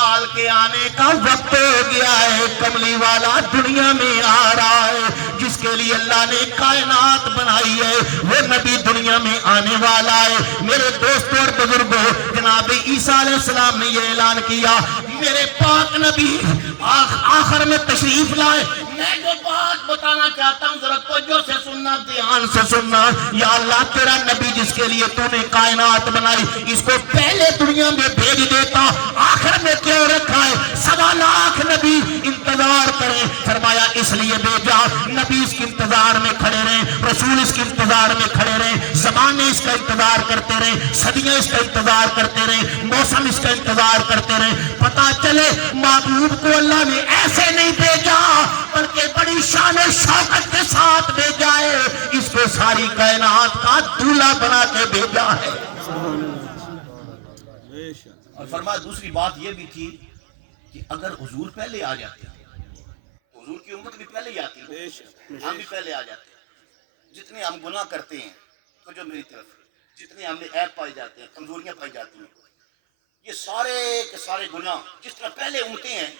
سال کے آنے کا وقت ہو گیا ہے، کملی والا دنیا میں آ رہا ہے، جس کے لیے اللہ نے کائنات بنائی ہے وہ نبی دنیا میں آنے والا ہے۔ میرے دوستوں اور بزرگوں، جناب عیسیٰ علیہ السلام نے یہ اعلان کیا، میرے پاک نبی آخر میں تشریف لائے۔ میں جو بات بتانا چاہتا ہوں ذرا توجہ سے سننا، دھیان سے سننا۔ یا اللہ، تیرا نبی جس کے لیے تو نے کائنات بنائی، اس کو پہلے دنیا میں بھیج دیتا، آخر میں کیوں رکھا ہے؟ 1.25 لاکھ نبی انتظار کریں۔ فرمایا اس لیے بھیجا، نبی اس کے انتظار میں کھڑے رہیں، رسول اس کے انتظار میں کھڑے رہیں، زمانے اس کا انتظار کرتے رہیں، صدیاں اس کا انتظار کرتے رہیں، موسم اس کا انتظار کرتے رہیں۔ پتا چلے محبوب کو اللہ نے ایسے نہیں بھیجا بلکہ بڑی شان و شوکت کے ساتھ بھیجا ہے، اس کو ساری کائنات کا دولہا بنا کے بھیجا ہے۔ اور فرمایا دوسری بات یہ بھی تھی کہ اگر حضور پہلے آ جاتے تو حضور کی امت بھی پہلے ہی آتی، ہم بھی پہلے آ جاتے۔ جتنے ہم گناہ کرتے ہیں تو جو میری طرف جتنے ہم میں عیب پائے جاتے ہیں، کمزوریاں پائی جاتی ہیں، یہ سارے کے سارے گناہ جس طرح پہلے امتیں ہیں،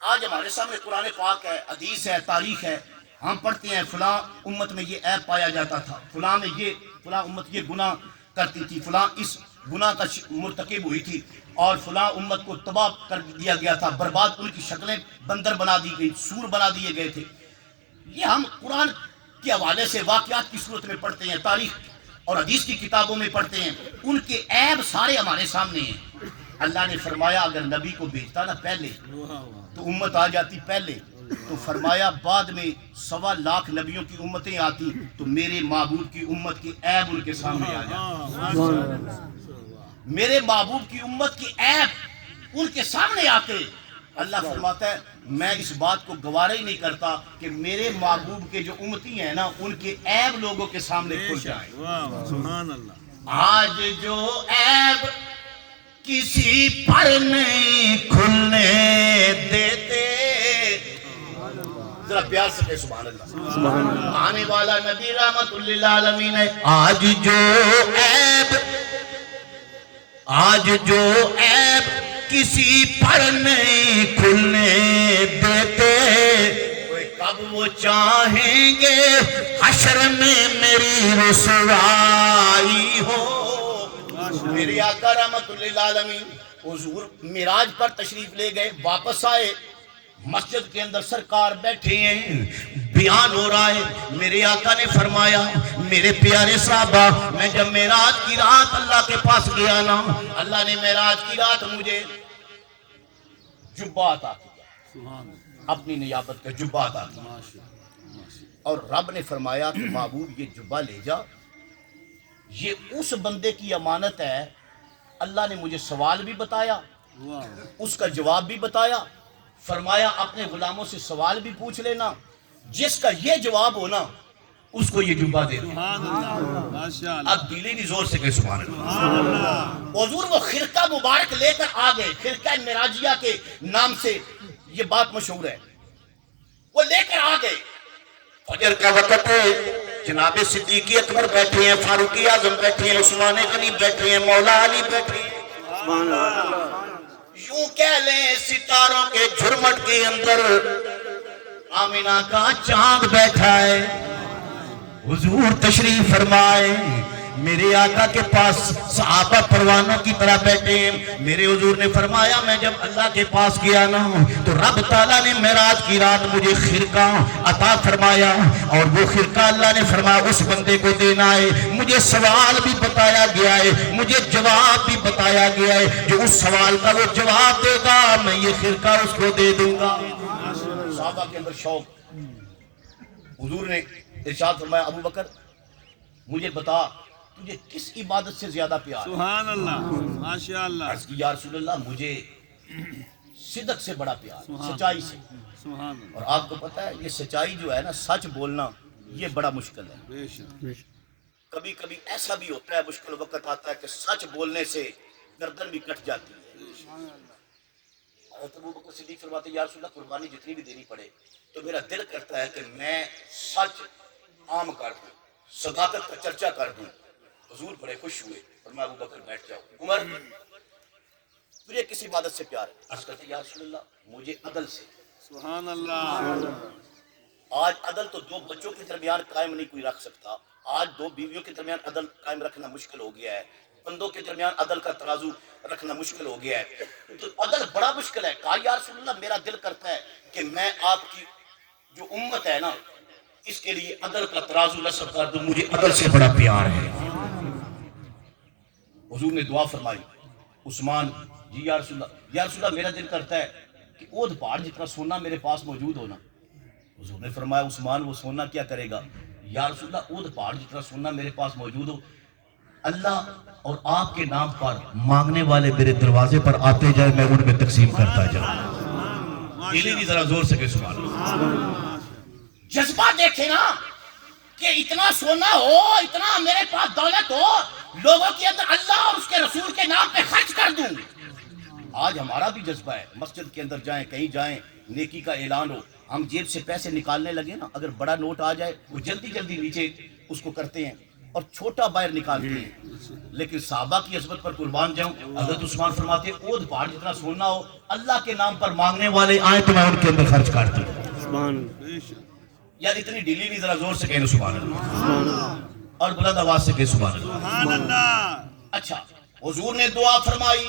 آج ہمارے سامنے قرآن پاک ہے، حدیث ہے، تاریخ ہے، ہم پڑھتے ہیں فلاں امت میں یہ عیب پایا جاتا تھا، فلاں میں یہ، فلاں امت یہ گناہ کرتی تھی، فلاں اس گناہ کا مرتکب ہوئی تھی، اور فلاں امت کو تباہ کر دیا گیا تھا، برباد، ان کی شکلیں بندر بنا دی گئی، سور بنا دیے گئے تھے۔ یہ ہم قرآن کے حوالے سے واقعات کی صورت میں پڑھتے ہیں، تاریخ اور حدیث کی کتابوں میں پڑھتے ہیں، ان کے عیب سارے ہمارے سامنے ہیں۔ اللہ نے فرمایا اگر نبی کو بھیجتا نا پہلے تو امت آ جاتی پہلے، تو فرمایا بعد میں 1.25 لاکھ نبیوں کی امتیں آتی تو میرے محبوب کی امت کے عیب ان کے سامنے آ جاتے، میرے محبوب کی امت کی عیب ان کے سامنے آتے۔ اللہ فرماتا ہے میں اس بات کو گوارا ہی نہیں کرتا کہ میرے محبوب کے جو امتی ہیں نا ان کے عیب لوگوں کے سامنے کھل جائیں۔ آج جو عیب کسی پر نہیں کھلنے دیتے، ذرا پیار سے کہے سبحان اللہ۔ آنے والا نبی رحمت للعالمین ہے۔ آج جو عیب کسی پر نہیں کھلنے دیتے، کب وہ چاہیں گے حشر میں میری رسوائی ہو۔ میرے آقا رحمت للعالمین حضور معراج پر تشریف لے گئے، واپس آئے، مسجد کے اندر سرکار بیٹھے ہیں، بیان ہو رہا ہے۔ میرے آقا نے فرمایا میرے پیارے صحابہ، میں جب معراج کی رات اللہ کے پاس گیا نا، اللہ نے معراج کی رات مجھے جبہ عطا کیا، اپنی نیابت کا جبہ عطا کیا، اور رب نے فرمایا کہ محبوب یہ جبہ لے جا، یہ اس بندے کی امانت ہے۔ اللہ نے مجھے سوال بھی بتایا، اس کا جواب بھی بتایا، فرمایا اپنے غلاموں سے سوال بھی پوچھ لینا، جس کا یہ جواب ہونا اس کو یہ جبہ دے دینا۔ اب دلی نہیں زور سے کہ سبحان اللہ۔ حضور وہ خرقہ مبارک لے کر آ گئے، خرقہ معراجیہ کے نام سے یہ بات مشہور ہے، وہ لے کر آ گئے۔ فجر کا وقت ہے، جناب صدیق اکبر بیٹھے ہیں، فاروق اعظم بیٹھے ہیں، عثمان غنی بیٹھے ہیں، مولا علی بیٹھے ہیں، یوں کہہ لیں ستاروں کے جھرمٹ کے اندر آمینہ کا چاند بیٹھا ہے۔ حضور تشریف فرمائے، میرے آقا کے پاس صحابہ پروانوں کی طرح بیٹھے ہیں۔ میرے حضور نے فرمایا میں جب اللہ کے پاس گیا نا تو رب تعالیٰ نے معراج کی رات مجھے خرقہ عطا فرمایا، اور وہ خرقہ اللہ نے فرمایا اس بندے کو دینا ہے۔ مجھے سوال بھی بتایا گیا ہے، مجھے جواب بھی بتایا گیا ہے، جو اس سوال کا وہ جواب دے گا میں یہ خرقہ اس کو دے دوں گا۔ صحابہ کے اندر شوق۔ حضور نے ارشاد فرمایا ابو بکر مجھے بتا تجھے کس عبادت سے زیادہ پیار ہے؟ سبحان اللہ، ماشاءاللہ۔ عرض کی یا رسول اللہ مجھے صدق سے بڑا پیار، سچائی سے۔ سبحان اللہ، اور آپ کو پتہ ہے یہ سچائی جو ہے نا، سچ بولنا یہ بڑا مشکل ہے۔ بے شک۔ کبھی کبھی ایسا بھی ہوتا ہے، مشکل وقت آتا ہے کہ سچ بولنے سے گردن بھی کٹ جاتی ہے۔ حضرت ابو بکر صدیق فرماتے ہیں یا رسول اللہ قربانی جتنی بھی دینی پڑے تو میرا دل کرتا ہے کہ میں سچ عام کر دوں، صداقت کا چرچا کر دوں۔ حضور بڑے خوش ہوئے، فرمایا ابو بکر بیٹھ جاؤ۔ عمر تجھے کس عبادت سے پیار ہے؟ عرض کرتے یا رسول اللہ مجھے عدل سے. سبحان اللہ. آج عدل تو دو بچوں کے درمیان قائم نہیں کوئی رکھ سکتا. آج دو بیویوں کے درمیان عدل قائم رکھنا مشکل ہو گیا ہے. بندوں کے درمیان عدل کا ترازو رکھنا مشکل ہو گیا ہے. تو عدل بڑا مشکل ہے. کہا یا رسول اللہ میرا دل کرتا ہے کہ میں آپ کی جو امت ہے نا اس کے لیے عدل کا ترازو نصب کر دوں. مجھے عدل سے بڑا پیار ہے. حضور نے دعا فرمائی. عثمان جی یا رسول اللہ میرا دل کرتا ہے کہ اودھ پہاڑ جتنا سونا میرے پاس موجود ہونا. حضور نے فرمایا عثمان وہ سونا کیا کرے گا؟ یا رسول اللہ اودھ پہاڑ جتنا سونا میرے پاس موجود ہو اللہ اور آپ کے نام پر مانگنے والے میرے دروازے پر آتے جائے میں ان میں تقسیم کرتا جاؤں. دلی نہیں ذرا زور سے کہ سبحان اللہ. جذبہ دیکھے نا کہ اتنا سونا ہو اتنا میرے پاس دولت ہو لوگوں کے اندر اللہ اور اس کے رسول کے نام پہ خرچ کر دوں. آج ہمارا بھی جذبہ ہے مسجد کے اندر جائیں کہیں جائیں نیکی کا اعلان ہو ہم جیب سے پیسے نکالنے لگے نا اگر بڑا نوٹ آ جائے وہ جلدی جلدی نیچے اس کو کرتے ہیں اور چھوٹا باہر نکالتے ہیں. لیکن صحابہ کی عظمت پر قربان جاؤں حضرت عثمان فرماتے ہیں اودھ پہاڑ جتنا سونا ہو اللہ کے نام پر مانگنے والے آئیں تو میں ان کے اندر خرچ کرتا ہوں. سبحان یار اتنی ڈیلی نہیں ذرا زور سے کہنا سبحان اللہ اور بلند آواز سے کہ سبحان اللہ. سبحان اللہ. اچھا حضور نے دعا فرمائی.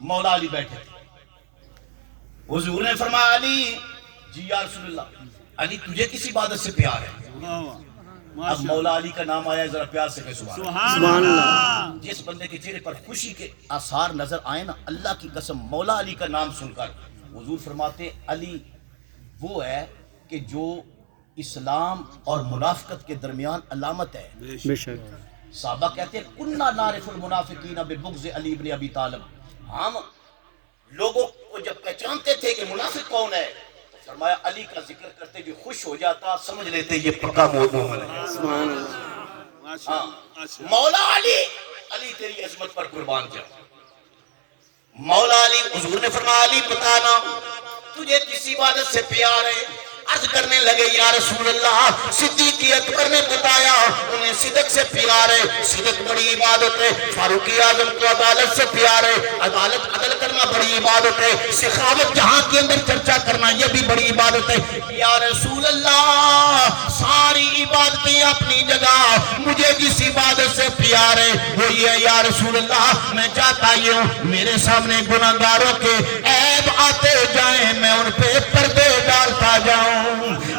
مولا علی بیٹھے. حضور نے فرمایا علی جی یا رسول اللہ علی تجھے کس عبادت سے پیار ہے؟ اب مولا علی کا نام آیا ذرا پیار سے کہ سبحان اللہ. جس بندے کے چہرے پر خوشی کے آثار نظر آئے نا اللہ کی قسم مولا علی کا نام سن کر حضور فرماتے علی وہ ہے کہ جو اسلام اور منافقت کے درمیان علامت ہے. بے شک. صحابہ کہتے ہیں کننا نعرف المنافقین ببغض علی بن ابی طالب. ہم لوگوں کو جب پہچانتے تھے کہ منافق کون ہے تو فرمایا علی کا ذکر کرتے جو خوش ہو جاتا سمجھ لیتے یہ پکا مومن ہے. سبحان اللہ. ہاں مولا علی علی تیری عظمت پر قربان جاؤ. مولا علی حضور نے فرمایا علی بتانا تجھے کس عبادت سے پیار ہے؟ عرض کرنے لگے یا رسول اللہ صدیق اکبر نے بتایا انہیں صدق سے پیار ہے. صدق بڑی عبادت ہے. فاروق اعظم کو عدالت سے پیار ہے. عدل کرنا بڑی عبادت ہے. سخاوت جہاں کے اندر چرچا کرنا یہ بھی بڑی عبادت ہے. یا رسول اللہ ساری عبادتیں اپنی جگہ مجھے جس عبادت سے پیار ہے وہ یہ یا رسول اللہ میں چاہتا یہ ہوں میرے سامنے گناہگاروں کے عیب آتے جائیں میں ان پہ پردے ڈالتا جاؤں.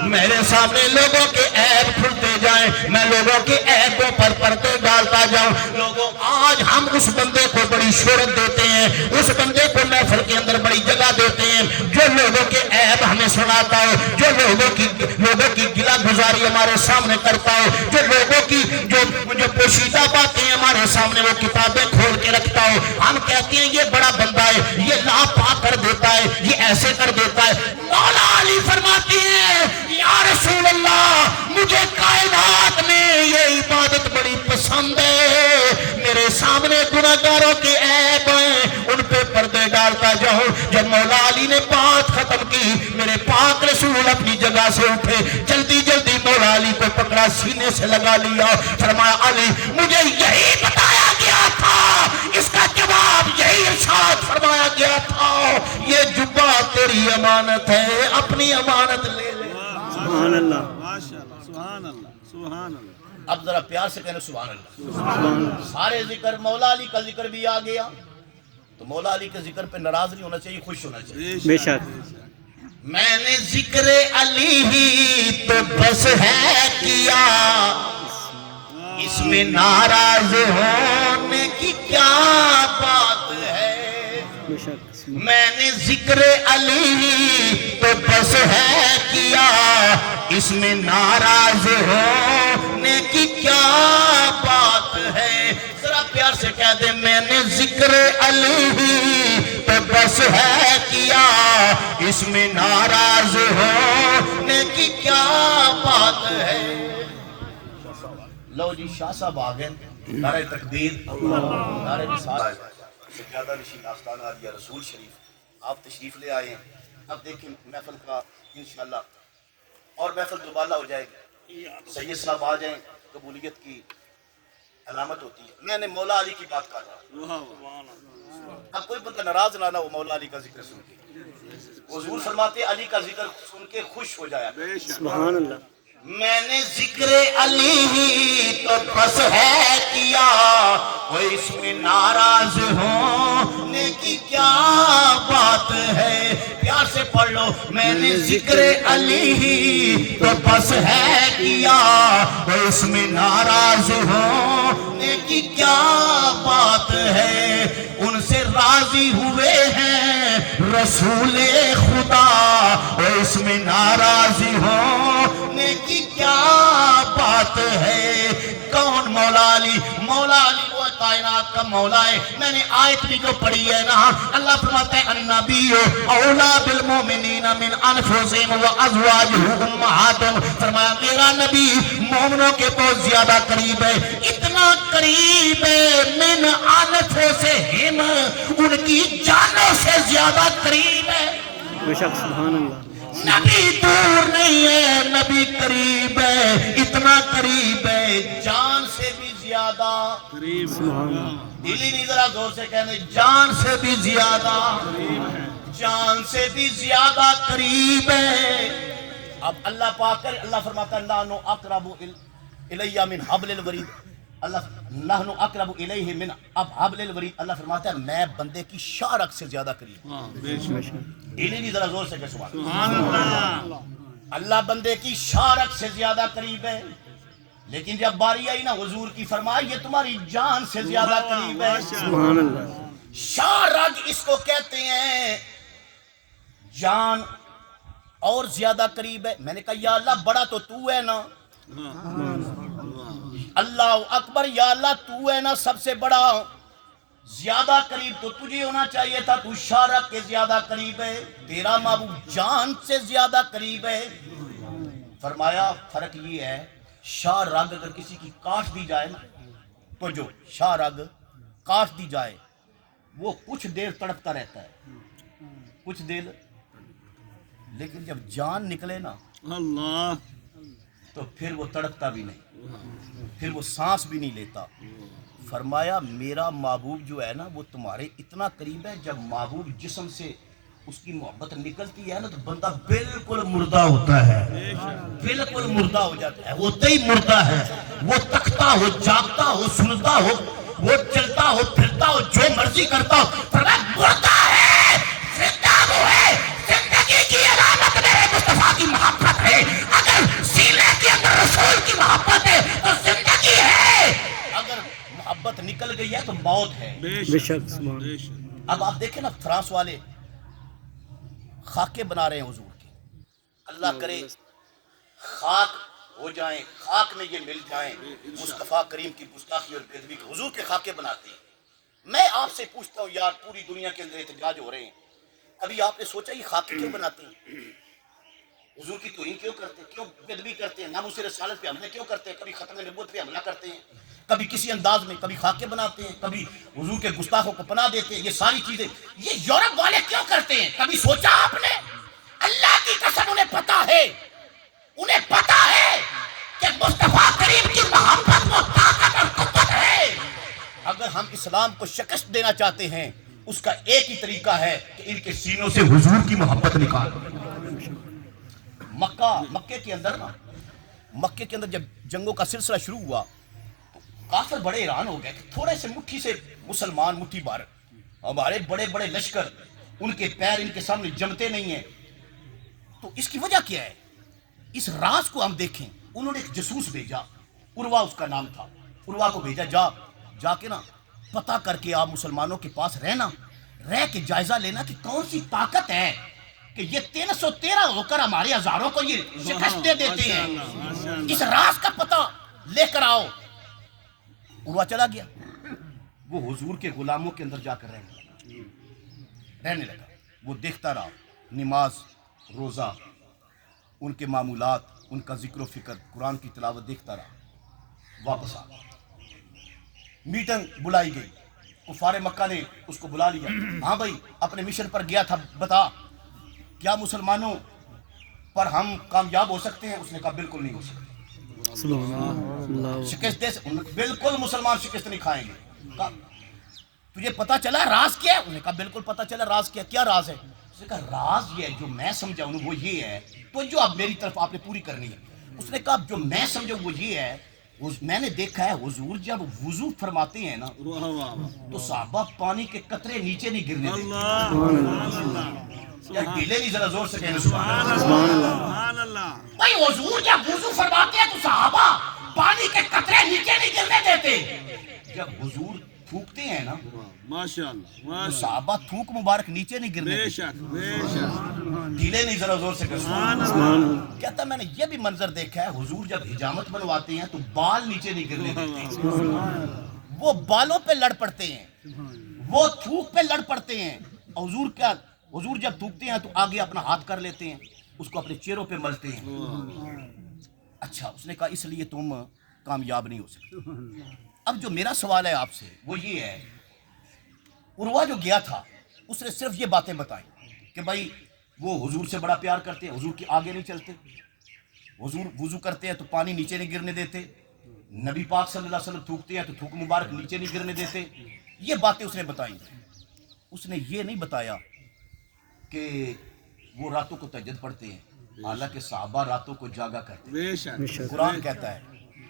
میرے سامنے لوگوں کے عیب کھلتے جائیں میں لوگوں کے عیبوں پر پردے ڈالتا جاؤں. لوگوں آج ہم اس بندے کو بڑی شہرت دیتے ہیں اس بندے کو محفل کے اندر بڑی جگہ دیتے ہیں جو لوگوں کے عیب ہمیں سناتا ہو جو لوگوں کی گلہ گزاری ہمارے سامنے کرتا ہو جو لوگوں کی جو پوشیدہ باتیں ہمارے سامنے وہ کتابیں کھول کے رکھتا ہو. ہم کہتے ہیں یہ بڑا بندہ ہے یہ لا پا کر دیتا ہے یہ ایسے کر دیتا ہے. مولا علی فرماتی ہے یا رسول اللہ مجھے کائنات میں یہ عبادت بڑی پسند ہے. میرے سامنے گناہگاروں کے عیب ہیں ان پہ پردے ڈالتا جاؤں. جب مولا علی نے بات ختم کی میرے پاک رسول اپنی جگہ سے اٹھے جلدی جلدی مولا علی کو پکڑا سینے سے لگا لیا. فرمایا علی مجھے یہی بتایا گیا تھا اس کا جواب یہی ارشاد فرمایا گیا تھا یہ جبہ تیری امانت ہے اپنی امانت لے لے. سبحان اللہ. ماشاءاللہ. سبحان اللہ. سبحان اللہ. اب ذرا پیار سے کہنا سبحان اللہ. سبحان اللہ. سارے ذکر مولا علی کا ذکر بھی آ گیا تو مولا علی کے ذکر پہ ناراض نہیں ہونا چاہیے خوش ہونا چاہیے. بے شک. میں نے ذکر علی ہی تو بس ہے کیا اس میں ناراض ہونے کی کیا بات ہے. بے شک. میں نے ذکر علی ہی تو بس ہے کیا اس میں ناراض ہونے کی کیا بات ہے. ذرا پیار سے کہہ دے میں نے ذکر علی ہی تو بس ہے کیا اس میں ناراض ہونے کی کیا بات ہے. لو جی شاہ صاحب آگئے نعرہ تکبیر نعرہ رسالت سجادہ نشین آستانہ عالیہ رسول شریف آپ تشریف لے آئے ہیں. اب دیکھیں محفل کا انشاءاللہ اور محفل دوبالا ہو جائے گی. سید صاحب آ جائیں قبولیت کی علامت ہوتی ہے. میں نے مولا علی کی بات کر رہا ہوں. اب کوئی بندہ ناراض نہ ہو مولا علی کا ذکر سن کے. حضور فرماتے ہیں علی کا ذکر سن کے خوش ہو جایا. سبحان اللہ. میں نے ذکر علی ہی تو بس ہے کیا, کوئی اس میں ناراض ہونے کی کیا بات ہے. پیار سے پڑھ لو. میں نے ذکر علی ہی تو بس ہے کیا, کوئی اس میں ناراض ہونے کی کیا بات ہے. ان سے راضی ہوئے ہیں رسول خدا, اور اس میں ناراضی ہونے کی کیا بات ہے. کون مولا علی؟ مولا علی وہ کائنات کا مولا ہے. میں نے آیت بھی جو پڑھی ہے نا, اللہ فرماتا ہے النبی اولا بالمومنین من انفسہم وازواجہ امہاتہم. فرمایا میرا نبی مومنوں کے بہت زیادہ قریب ہے, اتنا قریب ہے من انفسہم, ان کی جانوں سے زیادہ قریب ہے. بے شک سبحان اللہ. نبی دور نہیں ہے, نبی قریب ہے, اتنا قریب ہے جان سے بھی زیادہ قریب سبحان اللہ. دلی نہیں, ذرا زور سے کہنے جان سے بھی زیادہ, جان سے بھی زیادہ قریب ہے. اب اللہ پاک کر اللہ فرماتا ہے نحن اقرب الیہ من حبل الورید. اللہ نحن اقرب الیہ من اب حبل الورید. اللہ فرماتا ہے میں بندے کی شارک سے زیادہ قریب ہوں. بے شک دلی نہیں, ذرا زور سے کہ سبحان اللہ. سبحان اللہ. اللہ بندے کی شارک سے زیادہ قریب ہے, لیکن جب باری آئی نا حضور کی, فرمایا یہ تمہاری جان سے زیادہ قریب ہے. سبحان اللہ. شارک اس کو کہتے ہیں, جان اور زیادہ قریب ہے. میں نے کہا یا اللہ بڑا تو تو ہے نا, اللہ اکبر, یا اللہ تو ہے نا سب سے بڑا, زیادہ قریب تو تجھے ہونا چاہیے تھا, تو شارک کے زیادہ قریب ہے. تیرا محبوب جان سے زیادہ قریب ہے. فرمایا فرق یہ ہے, شاہ رگ اگر کسی کی کاٹ دی جائے نا, تو جو شاہ رگ کاٹ دی جائے وہ کچھ دیر تڑپتا رہتا ہے, کچھ دیر, لیکن جب جان نکلے نا اللہ تو پھر وہ تڑپتا بھی نہیں, پھر وہ سانس بھی نہیں لیتا. فرمایا میرا محبوب جو ہے نا وہ تمہارے اتنا قریب ہے, جب محبوب جسم سے اس کی محبت نکلتی ہے نا تو بندہ بالکل مردہ ہوتا ہے, بالکل مردہ ہو جاتا ہے, ہوتا ہی مردہ ہے. وہ تکتا ہو, جاگتا ہو, سنتا ہو, وہ چلتا ہو, پھرتا ہو, جو مرضی کرتا ہو, فرمایا مردہ ہے, زندہ وہ ہے. زندگی کی علامت میرے مصطفیٰ کی محبت ہے. اگر سینے کے اندر رسول کی محبت ہے تو زندگی ہے, اگر محبت نکل گئی ہے تو موت ہے. بے شک سبحان اللہ. اب آپ دیکھیں نا فرانس والے خاکے بنا رہے ہیں حضور کے, اللہ کرے خاک ہو جائیں, خاک میں یہ مل جائیں. مصطفیٰ کریم کی گستاخی اور بے ادبی کے حضور کے خاکے بناتے ہیں. میں آپ سے پوچھتا ہوں یار, پوری دنیا کے اندر احتجاج ہو رہے ہیں, ابھی آپ نے سوچا یہ خاکے کیوں بناتے ہیں؟ حضور کی توہین کیوں کرتے ہیں, کیوں بے ادبی کرتے ہیں, ناموس رسالت پہ حملے کیوں کرتے ہیں, کبھی ختم نبوت پہ حملہ کرتے ہیں, کبھی کسی انداز میں, کبھی خاکے بناتے ہیں, کبھی حضور کے گستاخوں کو پناہ دیتے ہیں. یہ ساری چیزیں یہ یورپ والے کیوں کرتے ہیں؟ کبھی سوچا آپ نے؟ اللہ کی قسم انہیں پتا ہے, انہیں پتا ہے کہ مصطفیٰ کریم کی محبت وہ طاقت اور قوت ہے. اگر ہم اسلام کو شکست دینا چاہتے ہیں اس کا ایک ہی طریقہ ہے کہ ان کے سینوں سے حضور کی محبت نکال. مکے کے اندر نا, مکے کے اندر جب جنگوں کا سلسلہ شروع ہوا تو کافر بڑے حیران ہو گئے کہ تھوڑے سے مٹھی سے مسلمان, مٹھی بھر, ہمارے بڑے بڑے لشکر, ان کے پیر ان کے سامنے جمتے نہیں ہیں. تو اس کی وجہ کیا ہے؟ اس راز کو ہم دیکھیں. انہوں نے ایک جاسوس بھیجا, عروہ اس کا نام تھا, عروہ کو بھیجا, جا کے نا پتہ کر کے آپ مسلمانوں کے پاس رہ کے جائزہ لینا کہ کون سی طاقت ہے کہ یہ 313 ہو کر ہمارے ہزاروں کو یہ شکست دے دیتے ہیں. اس راز کا پتہ لے کر آؤ. عروہ چلا گیا, وہ حضور کے غلاموں کے اندر جا کر رہنے لگا. وہ دیکھتا رہا, نماز, روزہ, ان کے معمولات, ان کا ذکر و فکر, قرآن کی تلاوت دیکھتا رہا. واپس آ میٹنگ بلائی گئی, کفار مکہ نے اس کو بلا لیا. ہاں بھائی اپنے مشن پر گیا تھا, بتا کیا مسلمانوں پر ہم کامیاب ہو سکتے ہیں؟ اس نے کہا بالکل نہیں ہو سکتے. سبحان اللہ. شکست دے بالکل مسلمان شکست نہیں کھائیں گے. تجھے پتا چلا راز کیا ہے؟ اس نے کہا بالکل پتا چلا راز کیا. کیا راز ہے؟ اس نے کہا راز یہ ہے جو میں سمجھا ہوں وہ یہ ہے. تو جو اب میری طرف آپ نے پوری کرنی ہے. اس نے کہا جو میں سمجھا وہ یہ ہے، میں نے دیکھا ہے حضور جب وضو فرماتے ہیں نا واہ واہ واہ. تو صحابہ پانی کے قطرے نیچے نہیں گرنے دیتے. اللہ یا گلے نہیں، ذرا زور سے کہنا سبحان اللہ. سبحان اللہ. سبحان اللہ. بھائی حضور جب وضو فرماتے ہیں تو صحابہ پانی کے قطرے نیچے نہیں گرنے دیتے. جب حضور تھوکتے ہیں نا ماشاء اللہ تو ماشاء اللہ. صحابہ تھوک مبارک نیچے نہیں گرنے بے دیتے. شک بے شک. گلے نہیں، ذرا زور سے کہنا سبحان اللہ. سبحان اللہ. کہتا میں نے یہ بھی منظر دیکھا ہے حضور جب حجامت بنواتے ہیں تو بال نیچے نہیں گرنے دیتے. وہ بالوں پہ لڑ پڑتے ہیں، وہ تھوک پہ لڑ پڑتے ہیں. حضور جب تھوکتے ہیں تو آگے اپنا ہاتھ کر لیتے ہیں، اس کو اپنے چہروں پہ ملتے ہیں. اچھا اس نے کہا اس لیے تم کامیاب نہیں ہو سکتے. اب جو میرا سوال ہے آپ سے وہ یہ ہے، عروہ جو گیا تھا اس نے صرف یہ باتیں بتائیں کہ بھائی وہ حضور سے بڑا پیار کرتے ہیں، حضور کے آگے نہیں چلتے، حضور وضو کرتے ہیں تو پانی نیچے نہیں گرنے دیتے، نبی پاک صلی اللہ علیہ وسلم تھوکتے ہیں تو تھوک مبارک نیچے نہیں گرنے دیتے. یہ باتیں اس نے بتائیں. اس نے یہ نہیں بتایا کہ وہ راتوں کو تہجد پڑھتے ہیں، حالانکہ صحابہ راتوں کو جاگا کرتے ہیں. بے شک. بے شک. قرآن کہتا ہے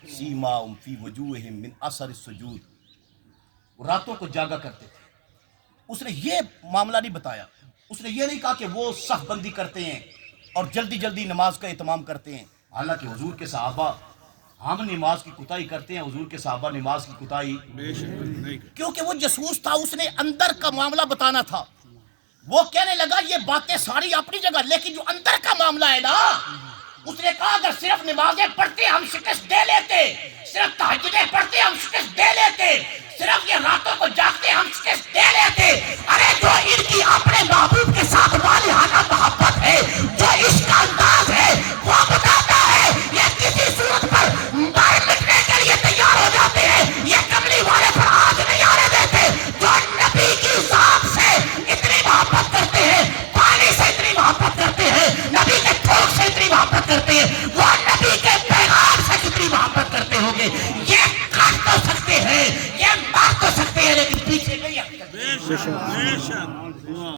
سیماہم فی وجوہہم من اثر السجود، وہ راتوں کو جاگا کرتے تھے. اس نے یہ معاملہ نہیں بتایا. اس نے یہ نہیں کہا کہ وہ صف بندی کرتے ہیں اور جلدی جلدی نماز کا اہتمام کرتے ہیں، حالانکہ حضور کے صحابہ، ہم نماز کی کوتاہی کرتے ہیں، حضور کے صحابہ نماز کی کوتاہی. بے شک نہیں. کیونکہ وہ جاسوس تھا، اس نے اندر کا معاملہ بتانا تھا. وہ کہنے لگا یہ باتیں ساری اپنی جگہ، لیکن جو اندر کا معاملہ ہے نا، اس نے کہا اگر صرف نمازیں پڑھتے ہم شکست دے لیتے، صرف تہجدیں پڑھتے ہم شکست دے لیتے، صرف یہ راتوں کو جاگتے ہم شکست دے لیتے. ارے جو ان کی اپنے محبوب کے ساتھ والہانہ محبت ہے، جو عشق کا انداز ہے، وہ بتاتا ہے یہ کسی صورت پر مار مٹنے کے لیے تیار ہو جاتے ہیں. یہ کملی والے پر آج نہیں آنے دیتے. جو نبی کی ذات سے اتنی محبت کرتے ہیں، پانی سے اتنی محبت کرتے ہیں، نبی کے تھوک سے اتنی محبت کرتے ہیں، وہ نبی کے پیغام سے کتنی محبت کرتے ہوں گے. یہ کاٹ تو سکتے ہیں، یہ مار تو سکتے ہیں، لیکن پیچھے نہیں ہٹ سکتے. بے شک بے شک.